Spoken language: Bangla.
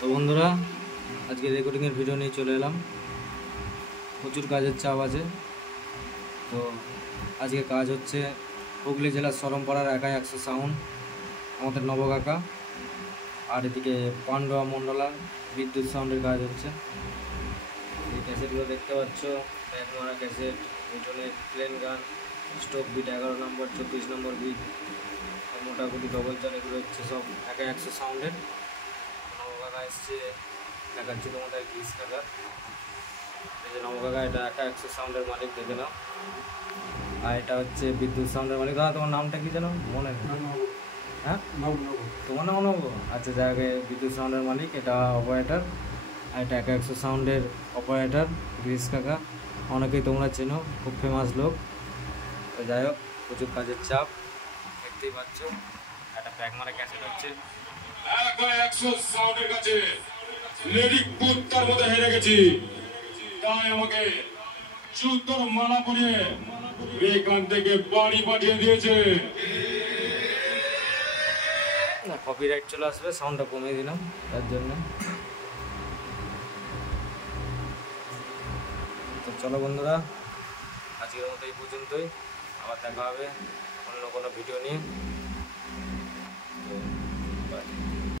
তো বন্ধুরা, আজকে রেকর্ডিংয়ের ভিডিও নিয়ে চলে এলাম। প্রচুর কাজের চাপ আছে। তো আজকে কাজ হচ্ছে হুগলি জেলার সরমপাড়ার একাই 100 সাউন্ড, আমাদের নবকাকা। আর এদিকে পান্ডুয়া মণ্ডলার বিদ্যুৎ সাউন্ডের কাজ হচ্ছে। এই ক্যাসেটগুলো দেখতে পাচ্ছ, ব্যাক মারা ক্যাসেট, মিটনের প্লেন গান, স্টোক বিট 11 নম্বর, 24 নম্বর বিট, মোটামুটি ডবল চার, এগুলো হচ্ছে সব একাই 100 সাউন্ডের। নবকাকা এসছে, দেখাচ্ছি তোমাদের গ্রিস কাকা। এই যে নবকাকা, এটা একা 100 সাউন্ডের মালিক, দেখে নাও। আর এটা হচ্ছে বিদ্যুৎ সাউন্ডের মালিক। দাদা, তোমার নামটা কি জানো? মনে নেই। হ্যাঁ, তোমার নাম নব? আচ্ছা, যাকে বিদ্যুৎ সাউন্ডের মালিক, এটা অপারেটার। আর এটা একা 100 সাউন্ডের অপারেটার গ্রিস কাকা। অনেকেই তোমরা চেনো, খুব ফেমাস লোক। তো যাই হোক, প্রচুর কাজের চাপ, দেখতেই পাচ্ছ। একটা ব্যাক মারা ক্যাসেট হচ্ছে। একা 100 সাউন্ডের কাছে লিরিক বুথ তার মধ্যে হেরে গেছি, তাই আমাকে জুতোর মালা পরিয়ে এখান থেকে বাড়ি পাঠিয়ে দিয়েছে। না, কপিরাইট চলে আসবে, সাউন্ডটা কমিয়ে দিলাম তার জন্য। তো চলো বন্ধুরা, আজকের মতো এই পর্যন্তই। আবার দেখা হবে অন্য কোনো ভিডিও নিয়ে।